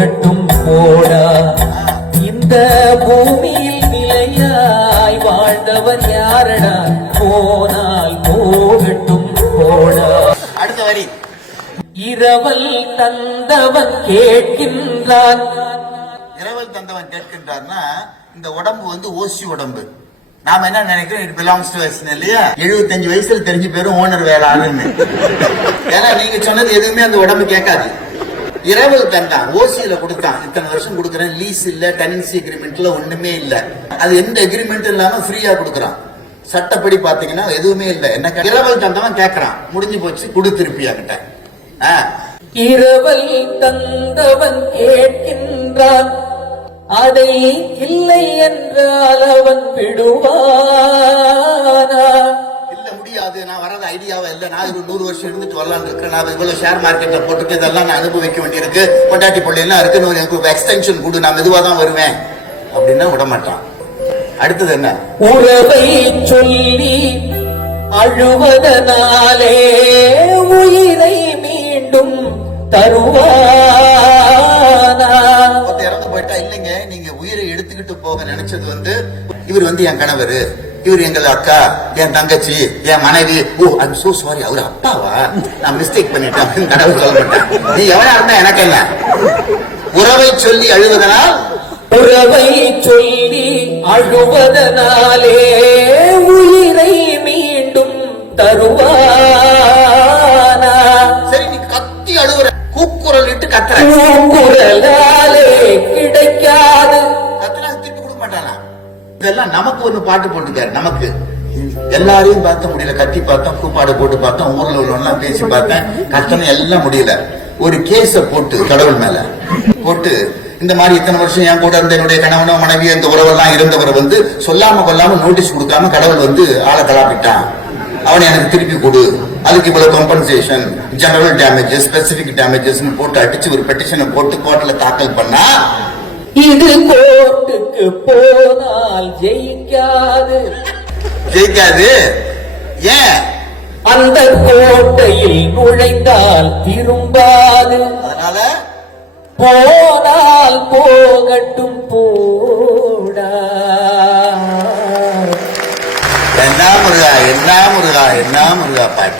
போகட்டும் போடா. இந்த பூமியில் நிலையாய் வாழ்ந்தவன் யாரடா, போனால் போகட்டும் போடா. அடுத்த வரி. இரவல் தந்தவன் கேட்கின்றான். இரவல் தந்தவன் கேட்கின்றார்னா இந்த உடம்பு வந்து ஓசி உடம்பு. நாம என்ன நினைக்கிறோம், இட் பிலாங்ஸ் டு அஸ் இல்லையா? 75 வயசுல தெரிஞ்சு பேரும் ஓனர் வேற ஆளுன்னு. ஏன்னா நீங்க சொன்னது எதுவுமே அந்த உடம்பு கேட்காது. இரவல் தந்தான், ஓசியில கொடுத்தான், இத்தனை வருஷம் கொடுக்கறேன், லீஸ் இல்ல, டெனன்சி அக்ரிமெண்ட்ல ஒண்ணுமே இல்ல, அது எந்த அக்ரிமெண்ட் இல்லாம ஃப்ரீயா கொடுக்கறான். சட்டப்படி பாத்தீங்கன்னா எதுவுமே இல்ல. என்ன இரவல் தந்தவன் கேட்கறான், முடிஞ்சு போச்சு, கொடு திருப்பி அவன்கிட்ட. இரவல் தந்தவன் கேட்கின்றான், அதை இல்லை என்றால் அவன் விடுவானா? இல்ல முடியாது, நான் வரது ஐடியாவா இல்ல, நான் 100 வருஷம் இருந்துட்டு வரலான்னு இருக்கிறேன், நான் இவ்வளவு ஷேர் மார்க்கெட்ல போட்டுட்டு இதெல்லாம் நான் அனுபவிக்க வேண்டியிருக்கு, பொண்டாட்டி பிள்ளை எல்லாம் இருக்கு, எனக்கு எக்ஸ்டென்ஷன் கொடு, நான் மெதுவா தான் வருவேன் அப்படின்னா விட மாட்டான். அடுத்தது என்ன? உறவை சொல்லி அழுவதனாலே உயிரை மீண்டும் தருவானா? இறந்து போயிட்டா இல்லைங்க, நீங்க உயிரை எடுத்துக்கிட்டு போக நினைச்சது வந்து இவர் வந்து என் கணவர், இவர் எங்கள் அக்கா, என் தங்கச்சி, என் மனைவி. ஓ ஐம் சோ சாரி, அவர் அப்பாவா, நான் மிஸ்டேக் பண்ணிட்டேன், கடவுள் சொல்ல மாட்டேன். நீ எவனா இருந்தா எனக்கு என்ன? உறவை சொல்லி அழுவதனால், உறவை சொல்லி அழுவதனாலே உயிரை மீண்டும் தருவானா? சரி நீ கத்தி அழுகுற, கூக்குரல் இட்டு கத்துற, கூக்குரலாலே கிடைக்காது, கத்துனா திட்டு கொடுக்க மாட்டானா? இதெல்லாம் நமக்கு ஒரு பாட்டு போட்டுக்காரு. நமக்கு எல்லாரையும் பார்த்த முடியல, கத்தி பார்த்தோம், கூப்பாடு போட்டு பார்த்தோம், ஊர்ல உள்ளவெல்லாம் பேசி பார்த்தேன், கத்தனை எல்லாம் முடியல. ஒரு கேஸ போட்டு கடவுள் மேல போட்டு, இந்த மாதிரி இத்தனை வருஷம் என் கூட இருந்த என்னுடைய கணவனோ மனைவியோ இந்த உறவெல்லாம் இருந்தவரை வந்து சொல்லாம கொல்லாம நோட்டீஸ் கொடுக்காம கடவுள் வந்து ஆளை கலாப்பிட்டான், அவனை எனக்கு திருப்பி கொடு, அதுக்கு இவ்வளவு compensation, general damages, specific damages போட்டு அடிச்சு ஒரு பெட்டிஷனை போட்டு கோர்ட்ல தாக்கல் பண்ணா, இது கோர்ட்டுக்கு போனால் ஜெயிக்காது. ஜெயிக்காது. ஏன்? அந்த கோட்டையில் நுழைந்தால் திரும்பாது. அதனால போனால் போகட்டும் போடா. என்ன முருகா, என்ன முருகா, என்ன முருகா பாட்டு.